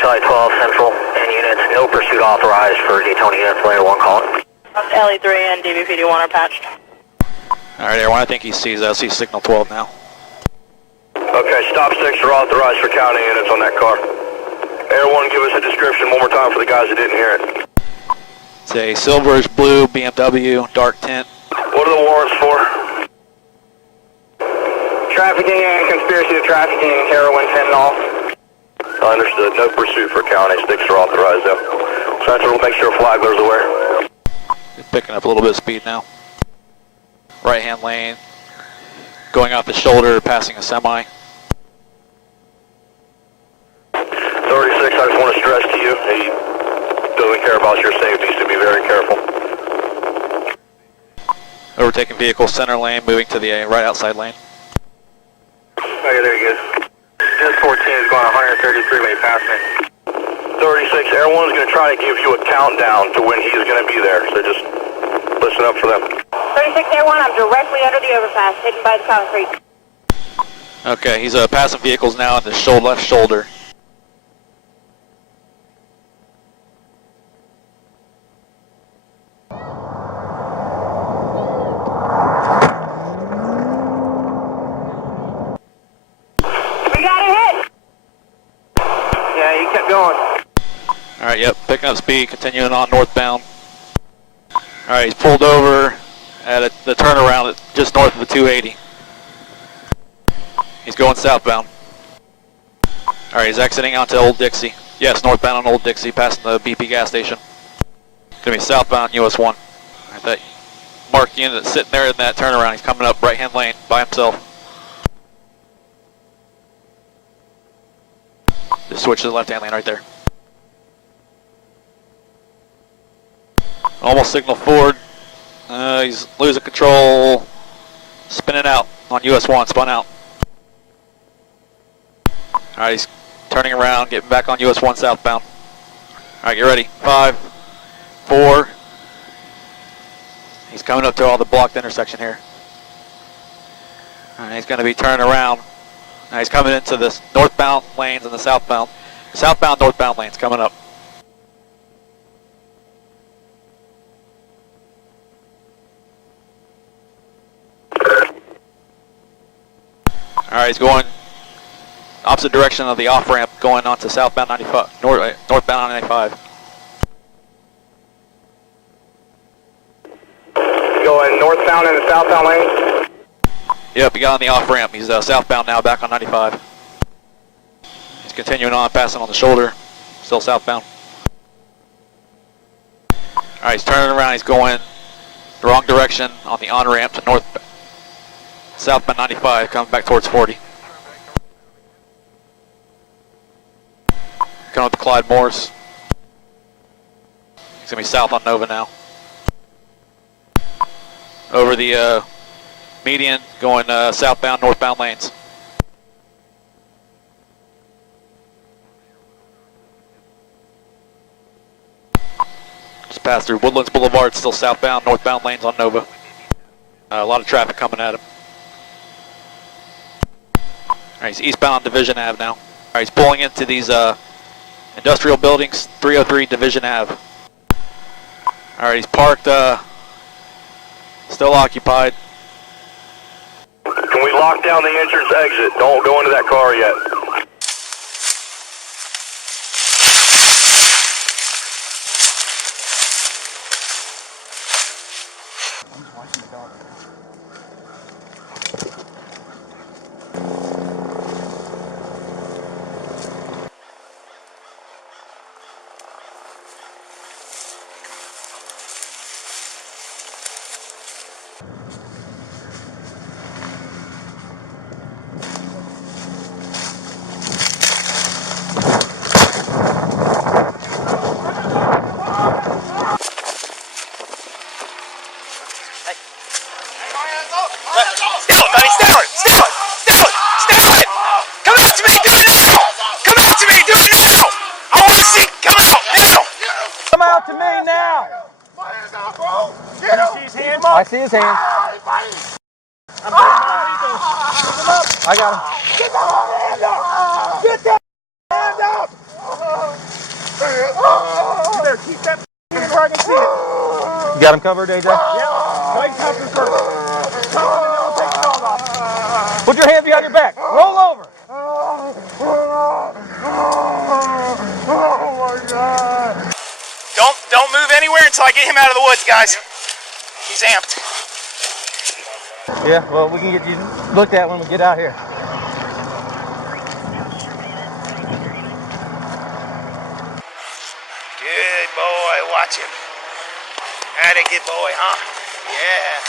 Charlie 12 Central and units, no pursuit authorized for Daytona units, layer 1 call it. LE3 and DBPD 1 are patched. Alright, everyone, I think he sees us. He's signal 12 now. Okay, stop 6 are authorized for county units on that car. Air 1, give us a description one more time for the guys that didn't hear it. It's a silverish blue BMW, dark tint. What are the warrants for? Trafficking and conspiracy to trafficking heroin, fentanyl. Understood. No pursuit for county. 6 are authorized though. Central, make sure flagler's aware. Picking up a little bit of speed now. Right hand lane. Going off the shoulder, passing a semi. 36, I just want to stress to you, he doesn't care about your safety, so be very careful. Overtaking vehicle, center lane, moving to the right outside lane. Okay, there he is. This 14 is going 133 when he passed me. 36, Air 1 is going to try to give you a countdown to when he is going to be there, so just listen up for them. 36 Air 1, I'm directly under the overpass, hidden by the concrete. Okay, he's passing vehicles now in the left shoulder. We got a hit! Yeah, he kept going. Alright, yep, picking up speed, continuing on northbound. Alright, he's pulled over at the turnaround at just north of the 280. He's going southbound. Alright, he's exiting onto Old Dixie. Yes, northbound on Old Dixie, passing the BP gas station. Gonna be southbound US 1. Alright, that marked unit that's sitting there in that turnaround. He's coming up right hand lane by himself. Just switch to the left hand lane right there. Almost signal forward. He's losing control. Spinning out on US 1, spun out. Alright, he's turning around, getting back on US 1 southbound. Alright, get ready. 5, 4. He's coming up to all the blocked intersection here. Alright, he's going to be turning around. Now he's coming into the northbound lanes and the southbound northbound lanes coming up. Alright, he's going opposite direction of the off-ramp, going onto southbound 95, northbound 95. Going northbound and the southbound lanes. Yep, he got on the off-ramp. He's southbound now, back on 95. He's continuing on, passing on the shoulder, still southbound. Alright, he's turning around, he's going the wrong direction on the on-ramp to southbound 95, coming back towards 40. Coming up to Clyde Morris. He's going to be south on Nova now. Over the median, going southbound, northbound lanes. Just passed through Woodlands Boulevard, still southbound, northbound lanes on Nova. A lot of traffic coming at him. Alright, he's eastbound on Division Ave now. Alright, he's pulling into these industrial buildings, 303 Division Ave. Alright, he's parked, still occupied. Can we lock down the entrance exit? Don't go into that car yet. I see his hand. I'm I got him. Get that hand up! Get that hand up! You got him covered, AJ? Yeah. Leg cuffs first. Cuff him and then we'll take the dog off. Put your hands behind your back. Roll over. Oh my God. Don't move anywhere until I get him out of the woods, guys. He's amped. Yeah, well, we can get you looked at when we get out here. Good boy, watch him. Had a good boy, huh? Yeah.